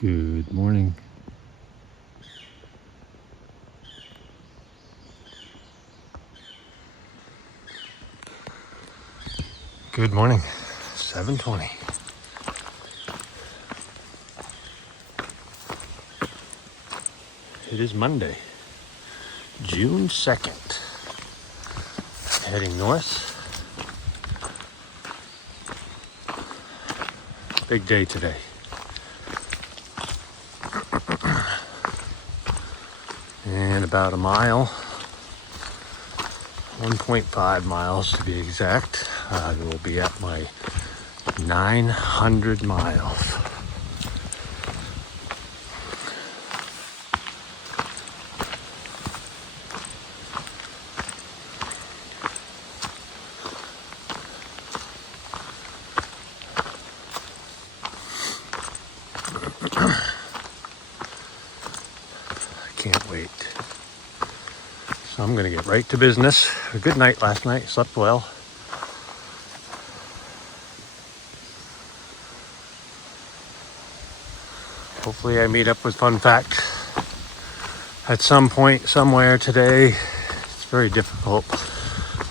Good morning. Good morning. 7:20. It is Monday, June 2nd. Heading north. Big day today. And about a mile, 1.5 miles to be exact. I will be at my 900 miles. Can't wait. So I'm going to get right to business. A good night last night. Slept well. Hopefully I meet up with Fun Fact at some point somewhere today. It's very difficult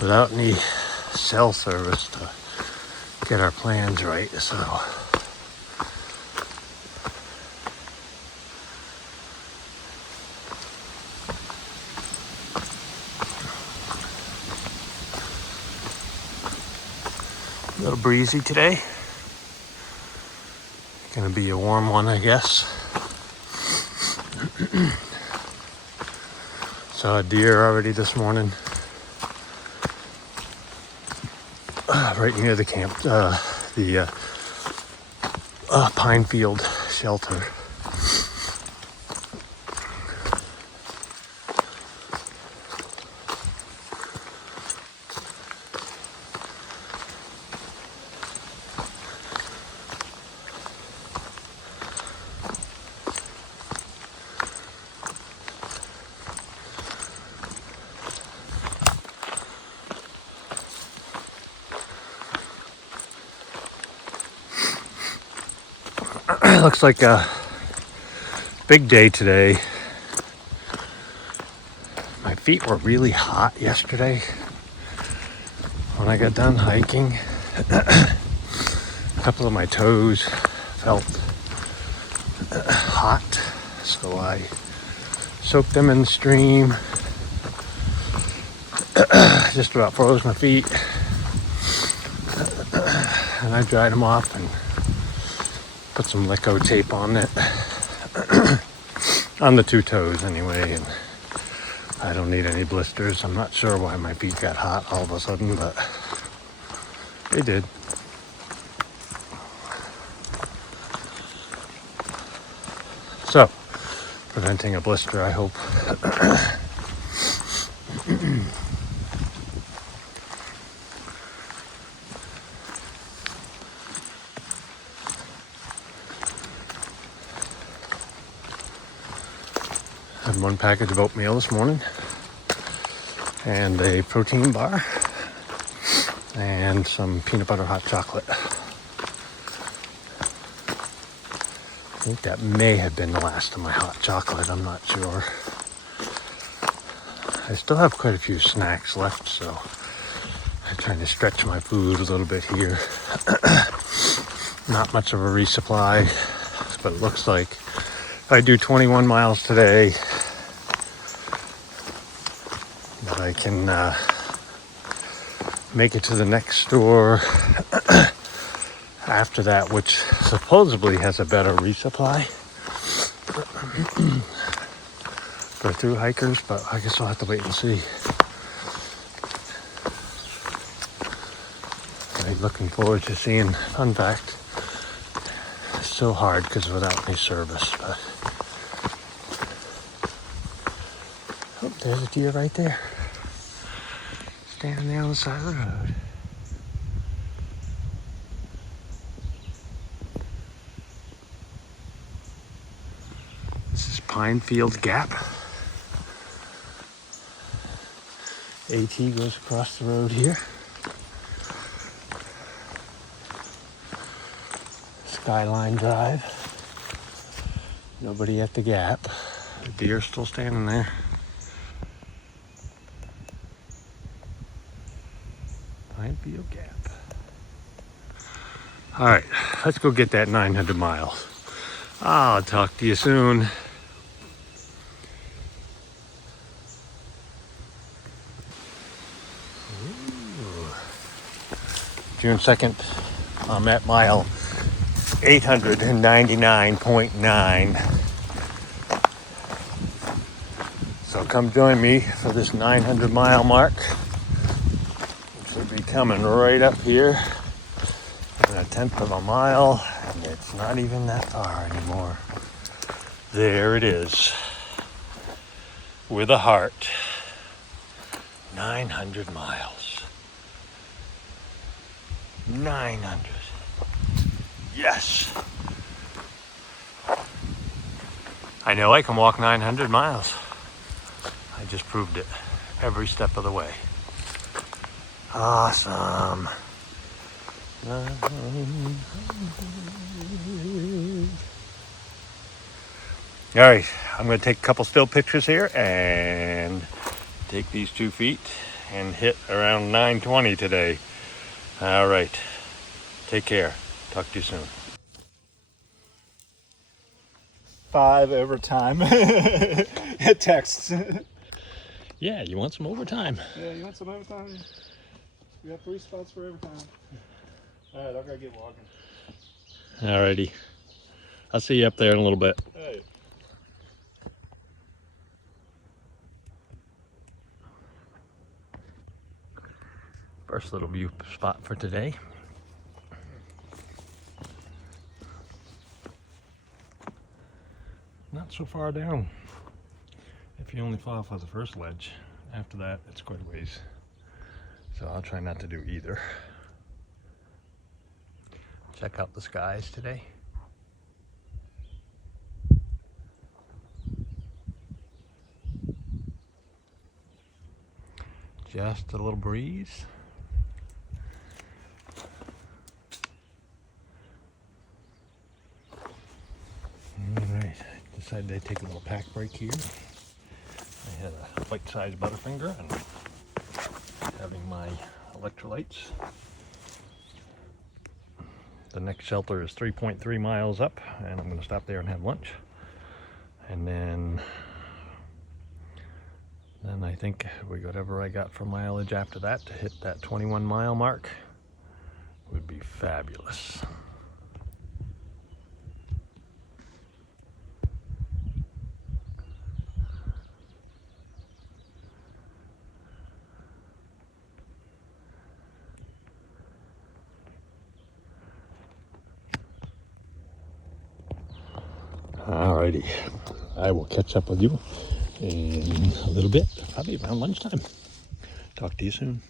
without any cell service to get our plans right. So a little breezy today. Gonna be a warm one, I guess. Saw a deer already this morning. Right near the camp, the pine field shelter. Looks like a big day today. My feet were really hot yesterday when I got done hiking. A couple of my toes felt hot, so I soaked them in the stream. Just about froze my feet. And I dried them off and put some Lico tape on it. On the two toes anyway, and I don't need any blisters. I'm not sure why my feet got hot all of a sudden, but they did. So, preventing a blister, I hope. Had one package of oatmeal this morning and a protein bar and some peanut butter hot chocolate. I think that may have been the last of my hot chocolate, I'm not sure. I still have quite a few snacks left, so I'm trying to stretch my food a little bit here. Not much of a resupply, but it looks like if I do 21 miles today, that I can make it to the next store after that, which supposedly has a better resupply for thru-hikers, but I guess I'll have to wait and see. I'm looking forward to seeing Fun Fact. It's so hard because without any service, but oh, there's a deer right there. Standing there on the side of the road. This is Pinefield Gap. AT goes across the road here. Skyline Drive. Nobody at the gap. The deer's still standing there. Might be a gap. All right, let's go get that 900 miles. I'll talk to you soon. June 2nd, I'm at mile 899.9. So come join me for this 900 mile mark, which will be coming right up here in a tenth of a mile, and it's not even that far anymore. There it is, with a heart, 900 miles. 900. Yes. I know I can walk 900 miles. I just proved it every step of the way. Awesome. All right, I'm going to take a couple still pictures here and take these 2 feet and hit around 920 today. All right, take care. Talk to you soon. 5 overtime. It texts. Yeah, you want some overtime? Yeah, you want some overtime? We have 3 spots for overtime. All right, I'll go get walking. All righty. I'll see you up there in a little bit. Hey. First little view spot for today. Not so far down. If you only fall off of the first ledge, after that it's quite a ways. So I'll try not to do either. Check out the skies today. Just a little breeze. Alright, I decided to take a little pack break here. I had a bite-sized Butterfinger and having my electrolytes. The next shelter is 3.3 miles up, and I'm going to stop there and have lunch. And then I think whatever I got for mileage after that to hit that 21 mile mark would be fabulous. Alrighty, I will catch up with you in a little bit, probably around lunchtime. Talk to you soon.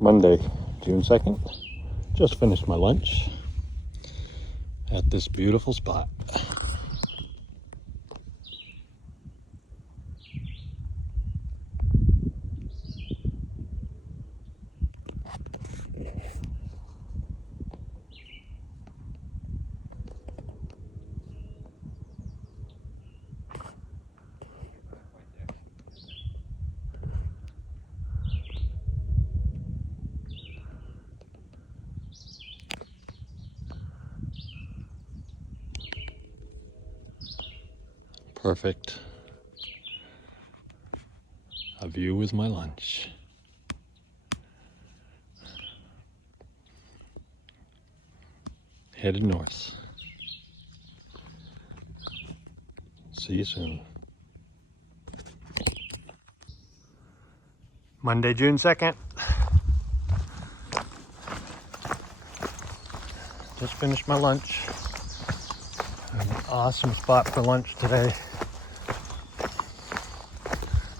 Monday, June 2nd. Just finished my lunch at this beautiful spot. Perfect. A view with my lunch. Headed north. See you soon. Monday, June 2nd. Just finished my lunch. An awesome spot for lunch today.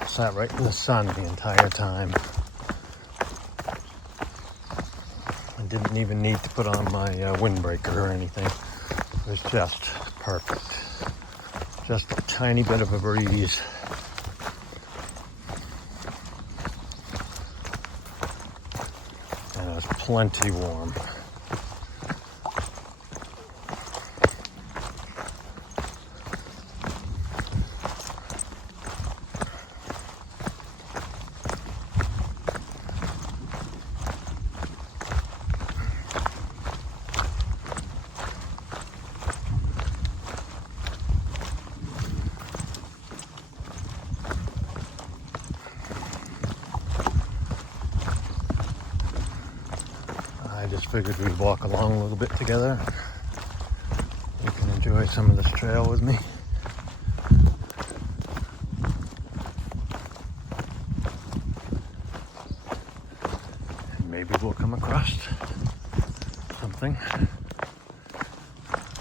Sat right in the sun the entire time. I didn't even need to put on my windbreaker or anything. It was just perfect. Just a tiny bit of a breeze. And it was plenty warm. I just figured we'd walk along a little bit together. You can enjoy some of this trail with me. And maybe we'll come across something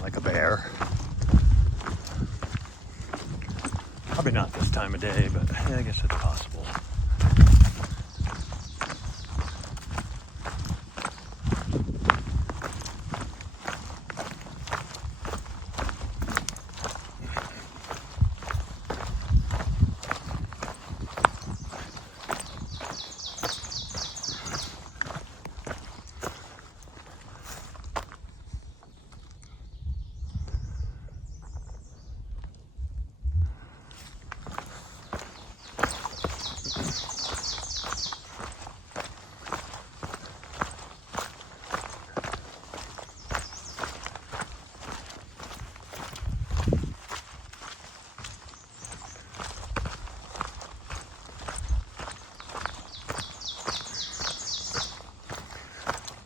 like a bear. Probably not this time of day, but yeah, I guess it's possible.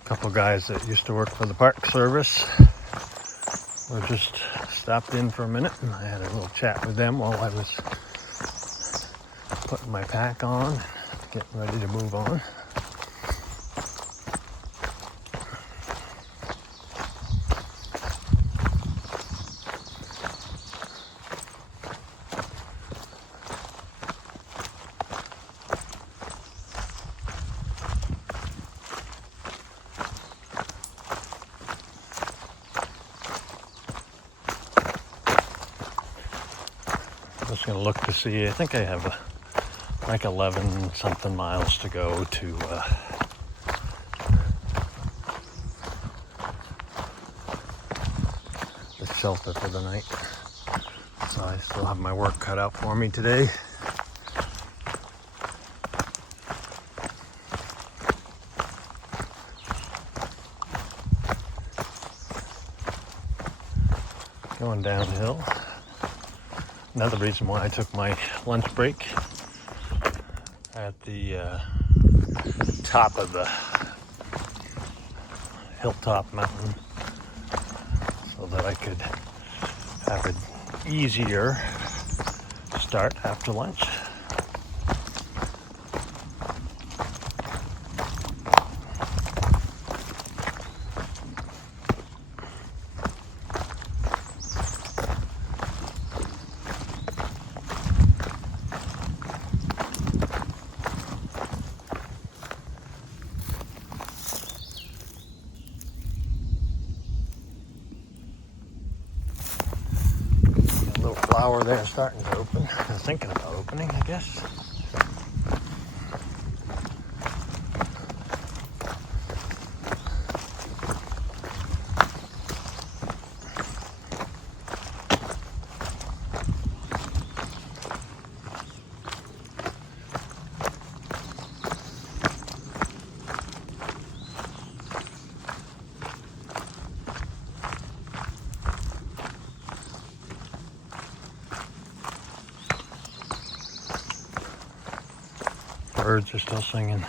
Couple guys that used to work for the Park Service were just stopped in for a minute, and I had a little chat with them while I was putting my pack on, getting ready to move on. Just gonna look to see. I think I have like 11 something miles to go to the shelter for the night. So I still have my work cut out for me today. Going downhill. Another reason why I took my lunch break at the top of the hilltop mountain so that I could have an easier start after lunch. Flower there starting to open. I'm thinking about opening, I guess. Birds are still singing.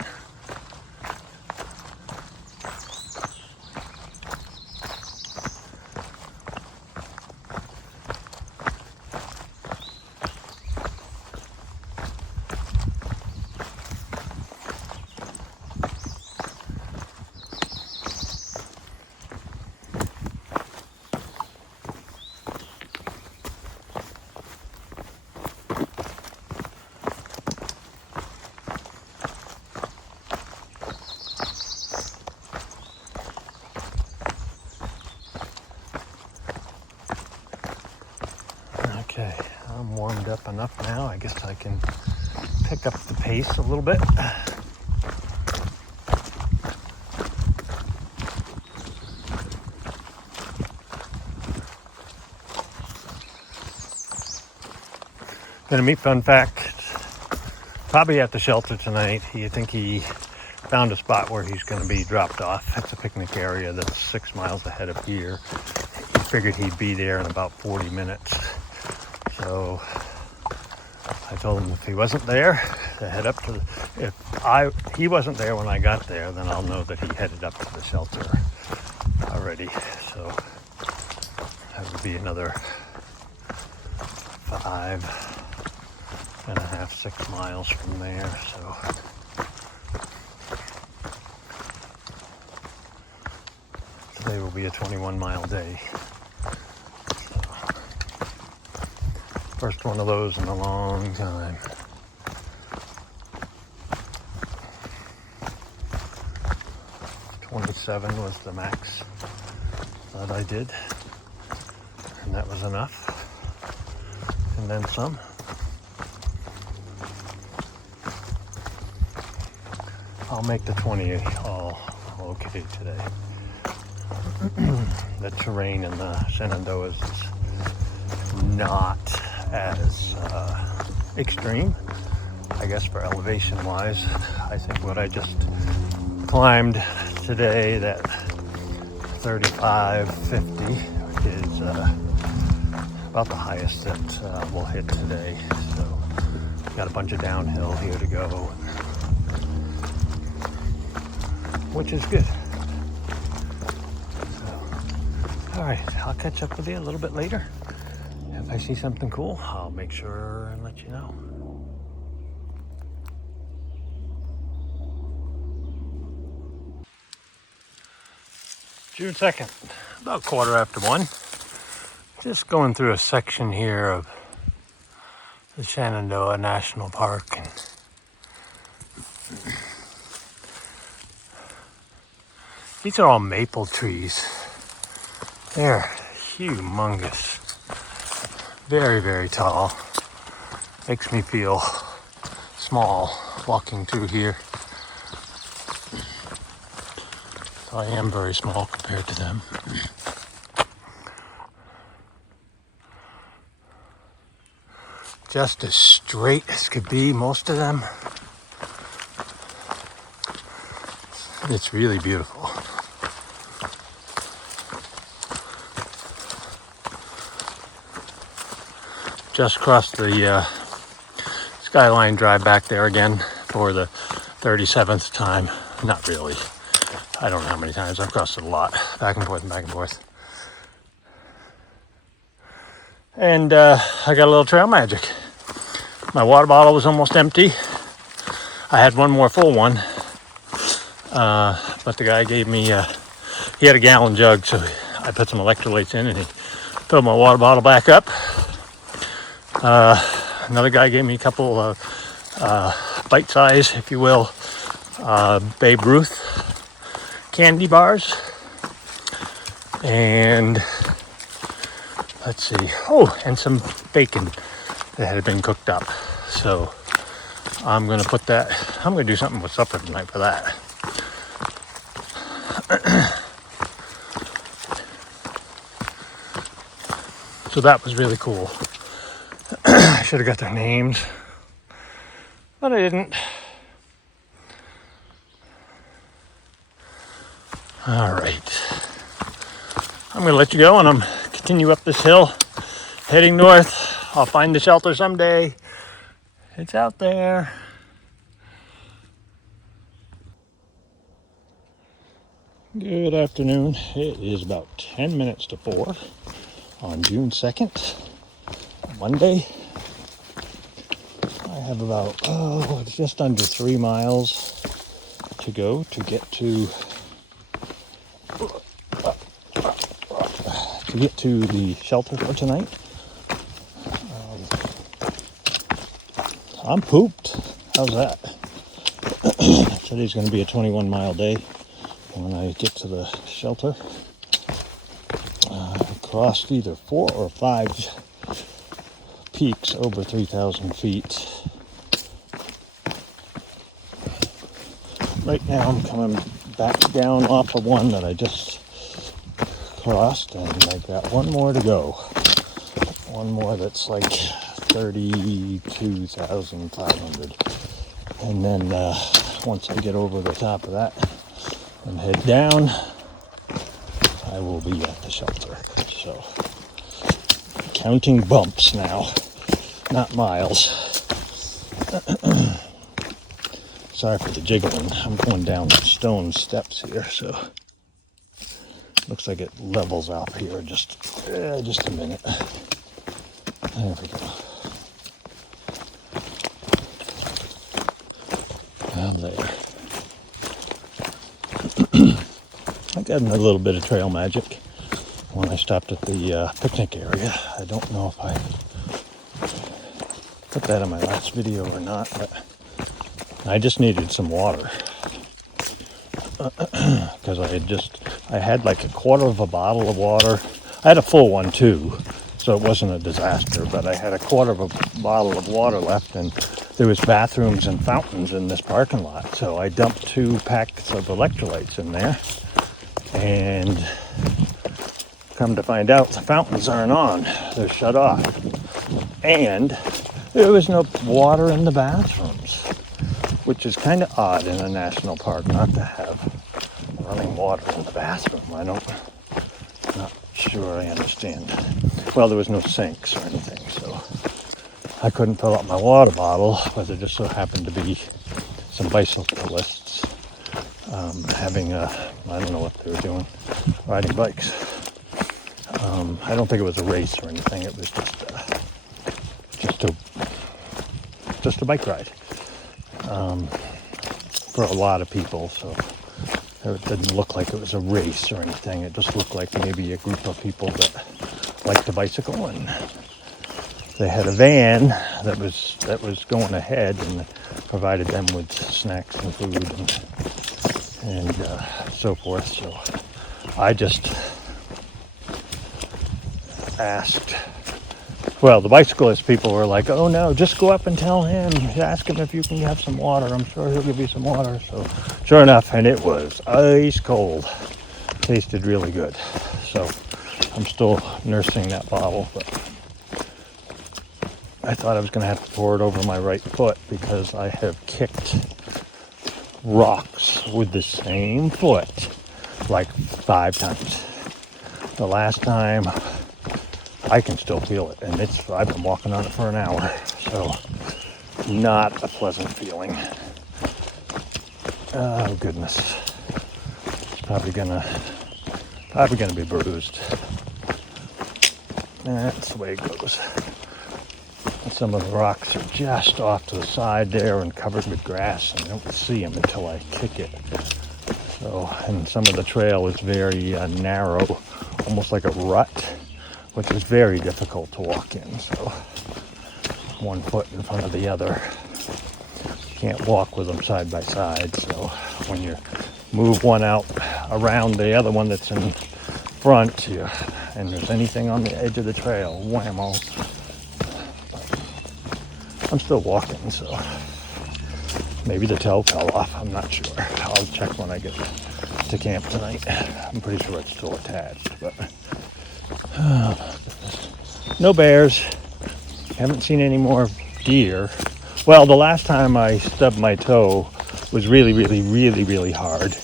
warmed up enough now. I guess I can pick up the pace a little bit. Gonna meet Fun Fact probably at the shelter tonight. I think he found a spot where he's going to be dropped off. It's a picnic area that's 6 miles ahead of here. He figured he'd be there in about 40 minutes. So I told him if he wasn't there to head up to he wasn't there when I got there, then I'll know that he headed up to the shelter already. So that would be another 5.5, 6 miles from there. So today will be a 21-mile day. So, first one of those in a long time. $27 was the max that I did, and that was enough, and then some. I'll make the 20 all okay today. The terrain in the Shenandoahs is not as extreme, I guess, for elevation wise. I think what I just climbed today, that 3550, is about the highest that we'll hit today. So got a bunch of downhill here to go, which is good. All right, I'll catch up with you a little bit later. If I see something cool, I'll make sure and let you know. June 2nd, about 1:15. Just going through a section here of the Shenandoah National Park. And these are all maple trees. They're humongous. Very, very tall. Makes me feel small walking through here. So I am very small compared to them. Just as straight as could be, most of them. It's really beautiful. Just crossed the Skyline Drive back there again for the 37th time. Not really. I don't know how many times. I've crossed it a lot. Back and forth and back and forth. And I got a little trail magic. My water bottle was almost empty. I had one more full one. But the guy gave me, he had a gallon jug, so I put some electrolytes in and he filled my water bottle back up. Another guy gave me a couple of bite size, if you will, Babe Ruth candy bars. And let's see, and some bacon that had been cooked up. So I'm going to put that, I'm going to do something with supper tonight for that. So that was really cool. I should have got their names, but I didn't. All right. I'm going to let you go, and I'm continue up this hill, heading north. I'll find the shelter someday. It's out there. Good afternoon. It is about 10 minutes to 4 on June 2nd, Monday. I have about, just under 3 miles to go to get to the shelter for tonight. I'm pooped. How's that? Today's going to be a 21-mile day when I get to the shelter. I crossed either 4 or 5 peaks over 3,000 feet. Right now I'm coming back down off of one that I just crossed, and I got one more to go. One more that's like 32,500. And then once I get over the top of that and head down, I will be at the shelter. So, counting bumps now, not miles. Sorry for the jiggling. I'm going down stone steps here, so looks like it levels out here just a minute. There we go. Now there. I got a little bit of trail magic when I stopped at the picnic area. I don't know if I put that in my last video or not, but I just needed some water. Because I had like a quarter of a bottle of water. I had a full one too, so it wasn't a disaster, but I had a quarter of a bottle of water left, and there was bathrooms and fountains in this parking lot. So I dumped 2 packs of electrolytes in there, and come to find out the fountains aren't on. They're shut off. And there was no water in the bathrooms, which is kind of odd in a national park not to have running water in the bathroom. Not sure I understand. Well, there was no sinks or anything, so I couldn't fill up my water bottle, but there just so happened to be some bicyclists having I don't know what they were doing, riding bikes. I don't think it was a race or anything. It was just a bike ride for a lot of people, so it didn't look like it was a race or anything. It just looked like maybe a group of people that liked to bicycle, and they had a van that was going ahead and provided them with snacks and food and so forth. So I just asked. Well, the bicyclist people were like, "Oh no, just go up and tell him. Ask him if you can have some water. I'm sure he'll give you some water." So, sure enough, and it was ice cold. Tasted really good. So, I'm still nursing that bottle, but I thought I was going to have to pour it over my right foot because I have kicked rocks with the same foot like 5 times. The last time, I can still feel it, and I've been walking on it for an hour, so not a pleasant feeling. Oh goodness, it's probably gonna be bruised. That's the way it goes. And some of the rocks are just off to the side there and covered with grass, and I don't see them until I kick it. So, and some of the trail is very narrow, almost like a rut, which is very difficult to walk in. So, one foot in front of the other. You can't walk with them side by side. So, when you move one out around the other one that's in front, and there's anything on the edge of the trail, whammo. I'm still walking, so maybe the toe fell off. I'm not sure. I'll check when I get to camp tonight. I'm pretty sure it's still attached, but no bears. Haven't seen any more deer. Well, the last time I stubbed my toe was really, really, really, really hard,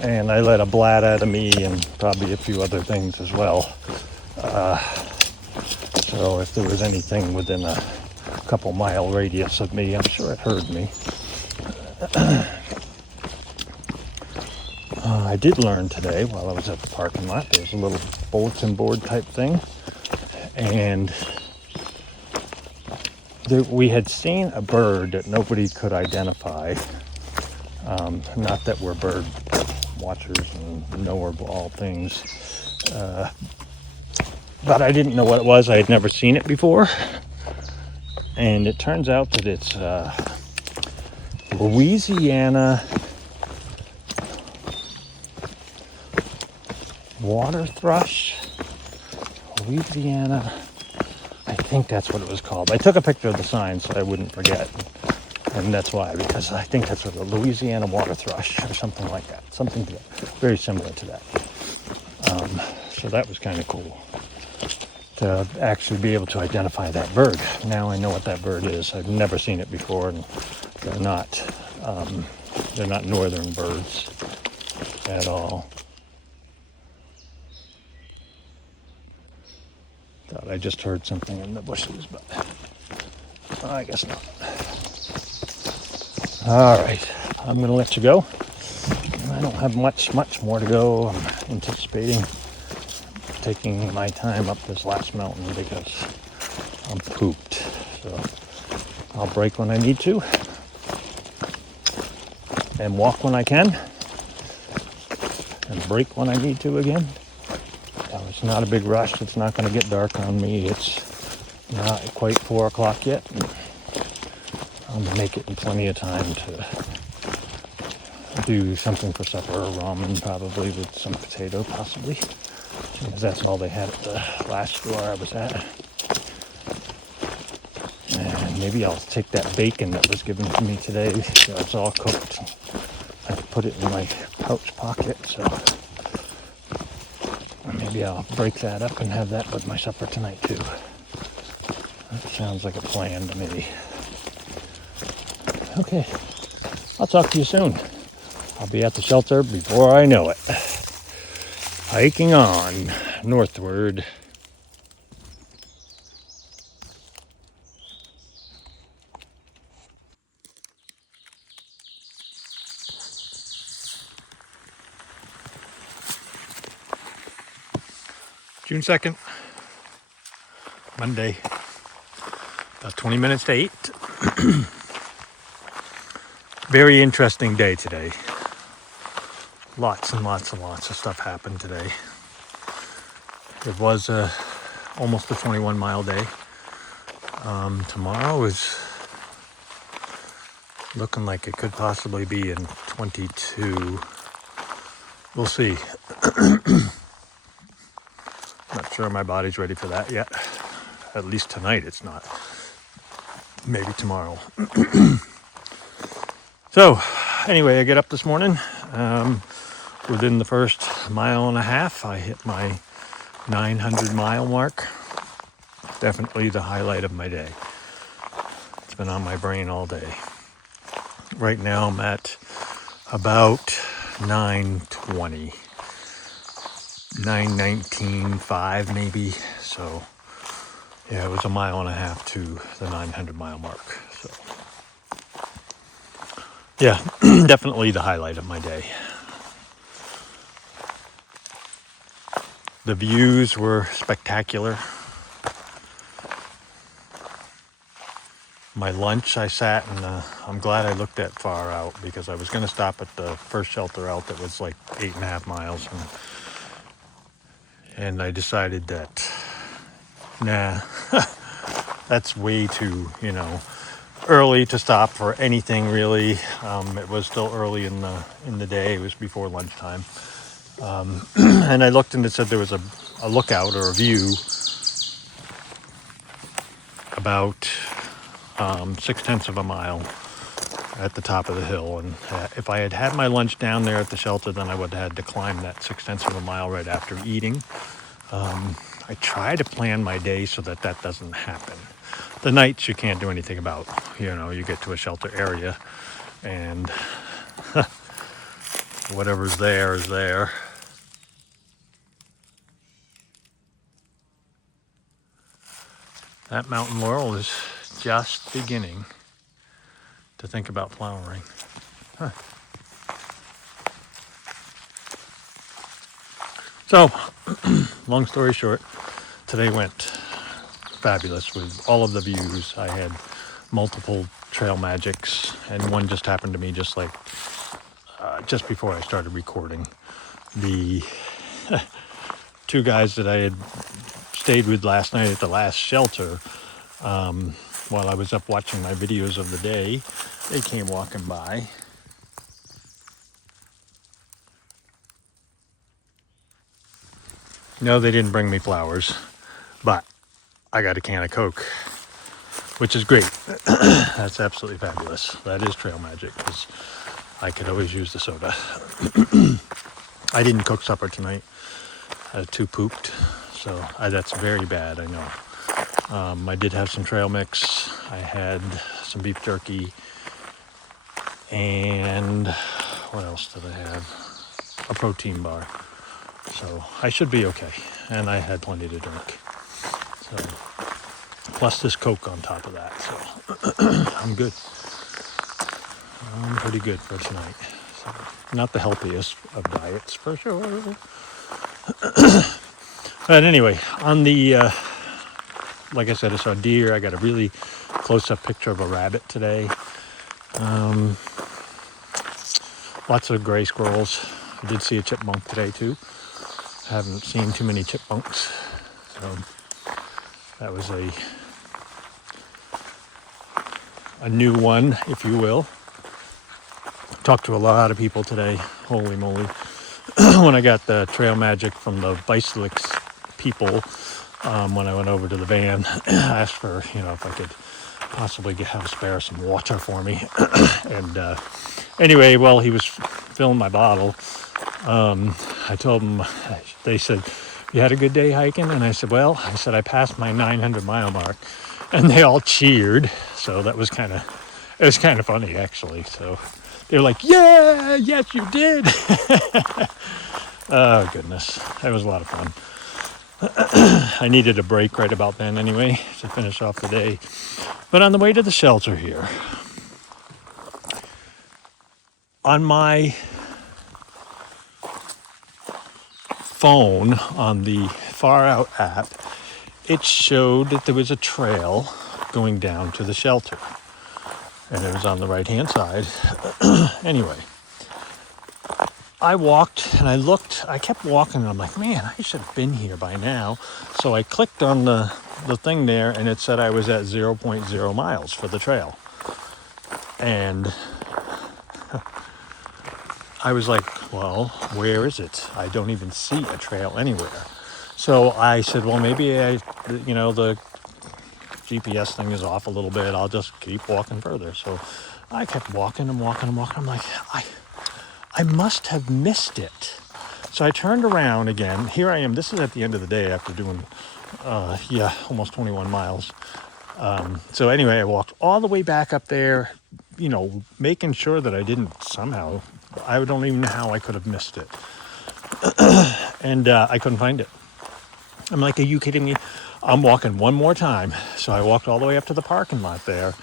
and I let a blat out of me and probably a few other things as well. So if there was anything within a couple mile radius of me, I'm sure it heard me. I did learn today while I was at the parking lot. There's a little bulletin board type thing, and we had seen a bird that nobody could identify. Not that we're bird watchers and know all things, but I didn't know what it was. I had never seen it before, and it turns out that it's Louisiana water thrush. Louisiana, I think that's what it was called. I took a picture of the sign so I wouldn't forget. And that's why, because I think that's what a Louisiana water thrush or something like that. Something very similar to that. So that was kind of cool to actually be able to identify that bird. Now I know what that bird is. I've never seen it before, and they're not northern birds at all. Thought I just heard something in the bushes, but I guess not. All right, I'm gonna let you go. I don't have much more to go. I'm anticipating taking my time up this last mountain because I'm pooped. So I'll break when I need to and walk when I can and break when I need to again. It's not a big rush. It's not going to get dark on me. It's not quite 4 o'clock yet. I'll make it in plenty of time to do something for supper, ramen probably with some potato possibly, because that's all they had at the last store I was at. And maybe I'll take that bacon that was given to me today. It's all cooked. I put it in my pouch pocket, so maybe I'll break that up and have that with my supper tonight too. That sounds like a plan to me. Okay, I'll talk to you soon. I'll be at the shelter before I know it. Hiking on northward. June 2nd, Monday, about 20 minutes to 8. Very interesting day today. Lots and lots and lots of stuff happened today. It was almost a 21-mile day. Tomorrow is looking like it could possibly be in 22. We'll see. Not sure my body's ready for that yet. At least tonight it's not. Maybe tomorrow. So, anyway, I get up this morning. Within the first 1.5 miles, I hit my 900-mile mark. Definitely the highlight of my day. It's been on my brain all day. Right now I'm at about 920. 919.5 maybe. So yeah, it was 1.5 miles to the 900-mile mark. So yeah, definitely the highlight of my day. The views were spectacular. My lunch, I sat and I'm glad I looked that far out because I was going to stop at the first shelter out that was like 8.5 miles. And I decided that, nah, that's way too, early to stop for anything really. It was still early in the day. It was before lunchtime. And I looked and it said there was a lookout or a view about 0.6 of a mile at the top of the hill. And if I had had my lunch down there at the shelter, then I would have had to climb that 0.6 of a mile right after eating. I try to plan my day so that doesn't happen. The nights you can't do anything about. You get to a shelter area and whatever's there is there. That mountain laurel is just beginning to think about flowering. Huh. So, long story short, today went fabulous with all of the views. I had multiple trail magics, and one just happened to me just before I started recording. The 2 guys that I had stayed with last night at the last shelter, while I was up watching my videos of the day, they came walking by. No, they didn't bring me flowers, but I got a can of Coke, which is great. That's absolutely fabulous. That is trail magic, because I could always use the soda. I didn't cook supper tonight. I was too pooped, so that's very bad, I know. I did have some trail mix. I had some beef jerky, and what else did I have? A protein bar. So I should be okay, and I had plenty to drink. So plus this Coke on top of that, so I'm good. I'm pretty good for tonight. So, not the healthiest of diets for sure. But anyway, on the like I said, I saw deer. I got a really close-up picture of a rabbit today. Lots of gray squirrels. I did see a chipmunk today too. I haven't seen too many chipmunks, so that was a new one, if you will. Talked to a lot of people today. Holy moly. When I got the trail magic from the Bicyclics people, when I went over to the van, I asked for, if I could possibly spare some water for me. And anyway, while he was filling my bottle, I told him, they said, "You had a good day hiking?" And I said, I passed my 900-mile mark. And they all cheered. So that was kind of funny, actually. So they were like, "Yeah, yes, you did." Oh, goodness. That was a lot of fun. I needed a break right about then anyway to finish off the day. But on the way to the shelter here, on my phone, on the Far Out app, it showed that there was a trail going down to the shelter. And it was on the right-hand side. Anyway, I walked and I looked. I kept walking and I'm like, man, I should have been here by now. So I clicked on the thing there and it said I was at 0.0 miles for the trail. And I was like, well, where is it? I don't even see a trail anywhere. So I said, well, maybe the GPS thing is off a little bit. I'll just keep walking further. So I kept walking and walking and walking. I'm like, I must have missed it. So I turned around again. Here I am. This is at the end of the day after doing, almost 21 miles. So anyway, I walked all the way back up there, making sure that I didn't somehow, I don't even know how I could have missed it. And I couldn't find it. I'm like, are you kidding me? I'm walking one more time. So I walked all the way up to the parking lot there.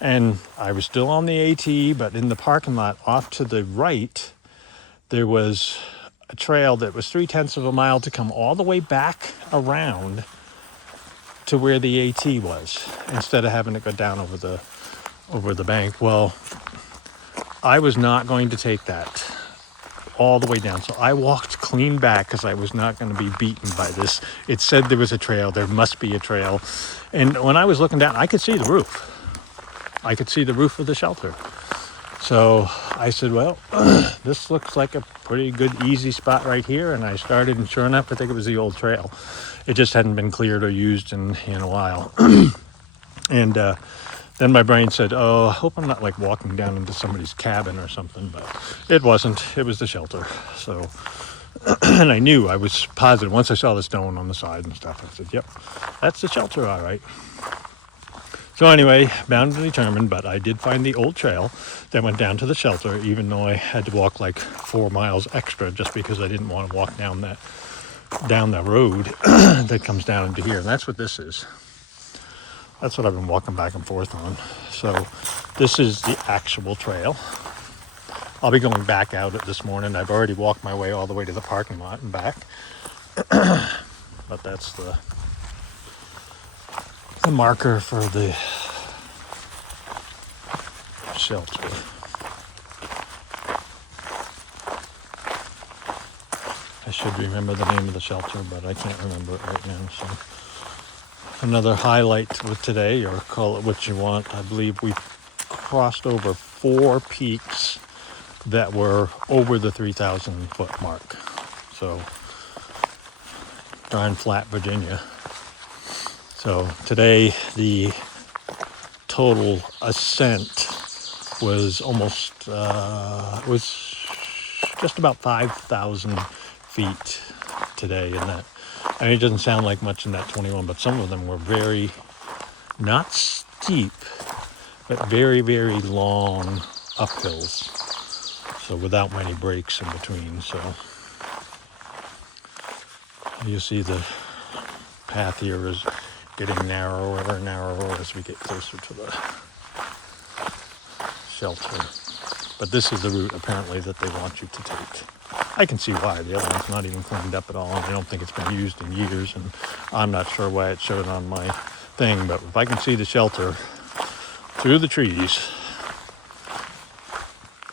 And I was still on the AT, but in the parking lot off to the right, there was a trail that was 0.3 of a mile to come all the way back around to where the AT was, instead of having to go down over the bank. Well, I was not going to take that all the way down. So I walked clean back because I was not going to be beaten by this. It said there was a trail. There must be a trail. And when I was looking down, I could see the roof. I could see the roof of the shelter. So I said, well, this looks like a pretty good, easy spot right here. And I started, and sure enough, I think it was the old trail. It just hadn't been cleared or used in a while. And then my brain said, oh, I hope I'm not like walking down into somebody's cabin or something. But it wasn't. It was the shelter. So, and I was positive. Once I saw the stone on the side and stuff, I said, yep, that's the shelter, all right. So anyway, bound and determined, but I did find the old trail that went down to the shelter, even though I had to walk like 4 miles extra just because I didn't want to walk down the road that comes down into here. And that's what this is. That's what I've been walking back and forth on. So this is the actual trail. I'll be going back out it this morning. I've already walked my way all the way to the parking lot and back. But that's the marker for the shelter. I should remember the name of the shelter, but I can't remember it right now. So another highlight with today, or call it what you want, I believe we crossed over 4 peaks that were over the 3,000 foot mark. So Darn Flat, Virginia. So today the total ascent was almost, was just about 5,000 feet today in that. I mean, it doesn't sound like much in that 21, but some of them were very, not steep, but very, very long uphills. So without many breaks in between. So you see the path here is getting narrower and narrower as we get closer to the shelter. But this is the route apparently that they want you to take. I can see why. The other one's not even cleaned up at all, and I don't think it's been used in years, and I'm not sure why it showed on my thing, but if I can see the shelter through the trees,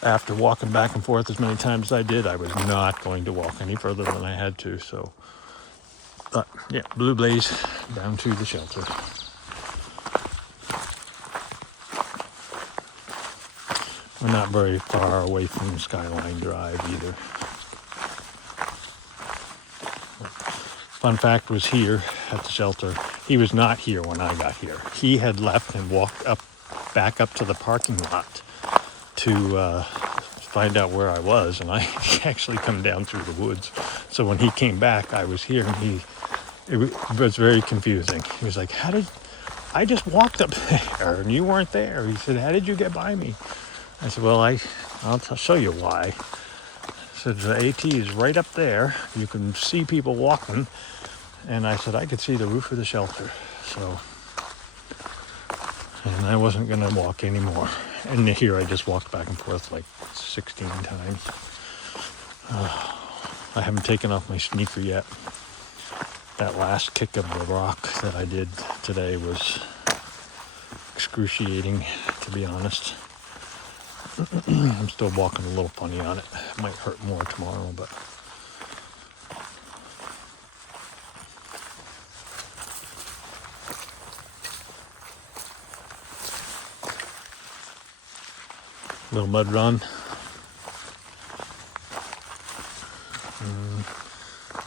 after walking back and forth as many times as I did, I was not going to walk any further than I had to, so. But yeah, Blue Blaze down to the shelter. We're not very far away from Skyline Drive either. Fun fact was here at the shelter. He was not here when I got here. He had left and walked back up to the parking lot to find out where I was, and I actually come down through the woods. So when he came back, I was here, and it was very confusing. He was like, I just walked up there and you weren't there. He said, how did you get by me? I said, well, I'll show you why. I said, the AT is right up there. You can see people walking. And I said, I could see the roof of the shelter. So, and I wasn't going to walk anymore. And here I just walked back and forth like 16 times. I haven't taken off my sneaker yet. That last kick of the rock that I did today was excruciating, to be honest. I'm still walking a little funny on it. It might hurt more tomorrow, but little mud run. And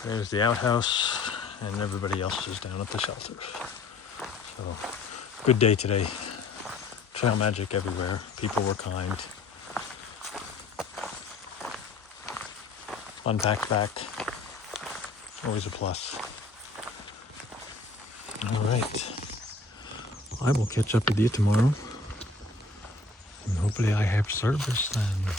there's the outhouse, and everybody else is down at the shelters. So, good day today. Trail magic everywhere. People were kind. Unpacked back. Always a plus. All right. I will catch up with you tomorrow. And hopefully I have service then.